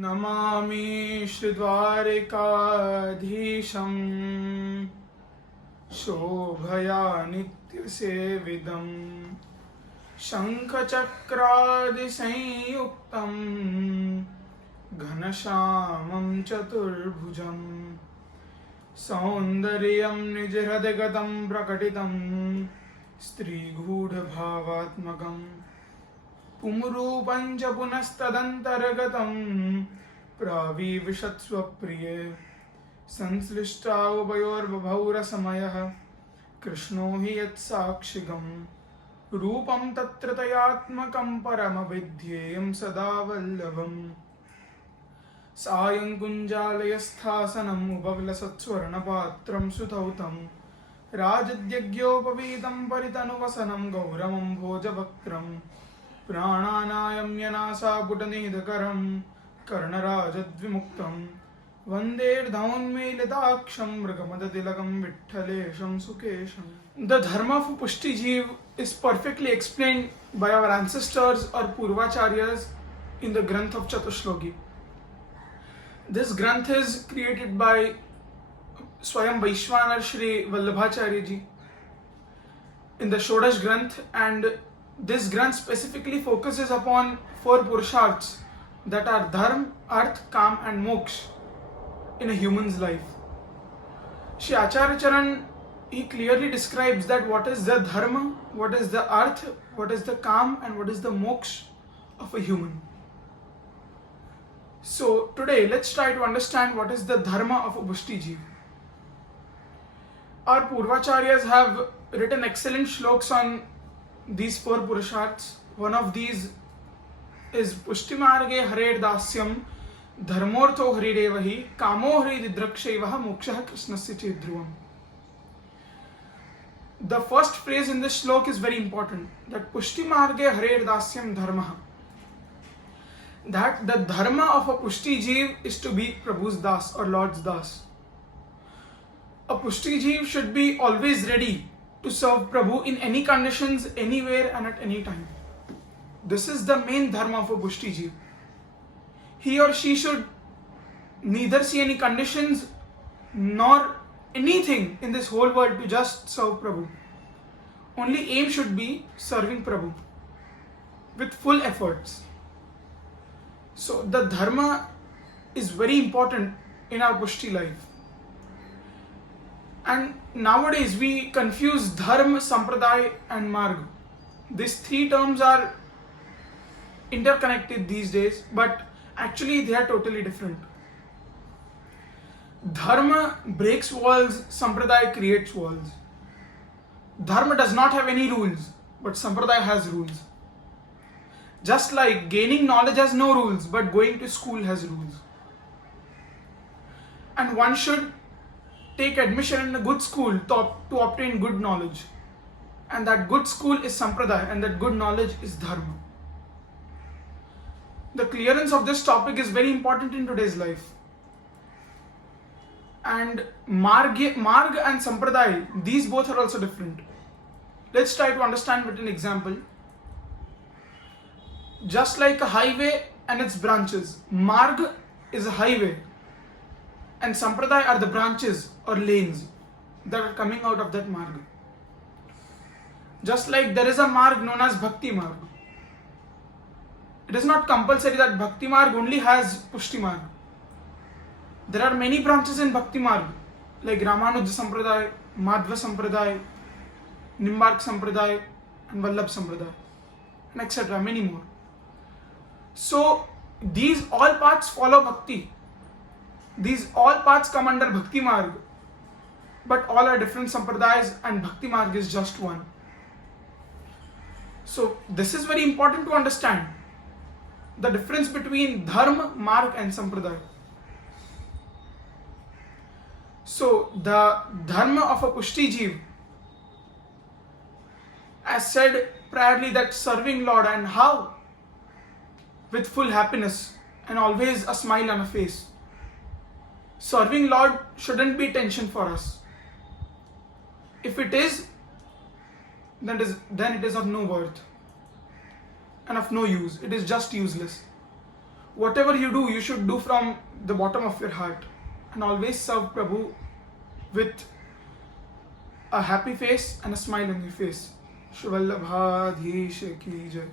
नमामि श्रीद्वारिकाधीशं शोभया नित्यसेविदं शङ्खचक्रादिसंयुक्तं घनश्यामं चतुर्भुजं सौन्दर्यं निजहृदयगतं प्रकटितं स्त्रीगूढभावात्मकम् पुंरूपं च पुनस्तदन्तर्गतं प्राविविशत्स्वप्रिये संश्लिष्टा उभयोर्बभौ रसमयः कृष्णो हि यत्साक्षिगम् रूपं तत्र तयात्मकं परमविध्येयं सदा वल्लभम् सायं कुञ्जालयस्थासनम् उपविलसत्स्वर्णपात्रं सुतौतं राजद्यज्ञोपवीतं परितनुवसनं गौरवं भोजवक्त्रम् प्राणानायम्यनासापुटनिधकरं कर्णराजद्विमुक्तं वन्देर्धौन्मीलिताक्षं मृगमदतिलकं विठ्ठलेशं सुकेशम्. The dharma of Pushti Jeev is perfectly explained by our ancestors or Purvacharyas in the Granth of Chatushloki. This Granth is created by Swayam Vaishwanar Shri Vallabhacharya Ji in the Shodash Granth, and this Granth specifically focuses upon four Purusharths that are Dharma, Arth, Kam and Moksha in a human's life. Shri Acharya Charan, he clearly describes that what is the Dharma, what is the Arth, what is the Kam and what is the Moksha of a human. So today let's try to understand what is the Dharma of a Pushti Jeev. Our Purvacharyas have written excellent shloks on these four Purusharths. One of these is Pushtimarge Harer Dasyam Dharmortho Haridevahi Kamo Harididrakshaivaha Mokshaha Krishnasya Chedruvam. The first phrase in this shlok is very important, that Pushtimarge Harer Dasyam Dharmaha. That the dharma of a Pushti Jeev is to be Prabhu's Das or Lord's Das. A Pushti Jeev should be always ready to serve Prabhu in any conditions, anywhere and at any time. This is the main dharma of a Pushti Jeev. He or she should neither see any conditions nor anything in this whole world to just serve Prabhu. Only aim should be serving Prabhu with full efforts. So the dharma is very important in our Pushti life. And nowadays we confuse dharma, sampradaya and marg. These three terms are interconnected these days, but actually they are totally different. Dharma breaks walls, sampradaya creates walls. Dharma does not have any rules, but sampradaya has rules. Just like gaining knowledge has no rules, but going to school has rules. And one should take admission in a good school to obtain good knowledge. And that good school is Sampradaya and that good knowledge is Dharma. The clearance of this topic is very important in today's life. And Marg and Sampradaya, these both are also different. Let's try to understand with an example. Just like a highway and its branches, Marg is a highway and Sampradaya are the branches or lanes that are coming out of that Marg. Just like there is a Marg known as Bhakti Marg. It is not compulsory that Bhakti Marg only has Pushti Marg. There are many branches in Bhakti Marg like Ramanuja Sampradaya, Madhva Sampradaya, Nimbark Sampradaya and Vallabh Sampradaya and etc. many more. So these all paths follow Bhakti. These all paths come under Bhakti Marg, but all are different sampradayas and Bhakti Marg is just one. So this is very important to understand, the difference between Dharma, Marg and Sampradaya. So the Dharma of a Pushti Jeev, as said priorly, that serving Lord, and how? With full happiness and always a smile on a face. Serving Lord shouldn't be tension for us. If it is, then it is of no worth and of no use. It is just useless. whatever you do, you should do from the bottom of your heart and always serve Prabhu with a happy face and a smile on your face. Shri Vallabhadhish ki jai.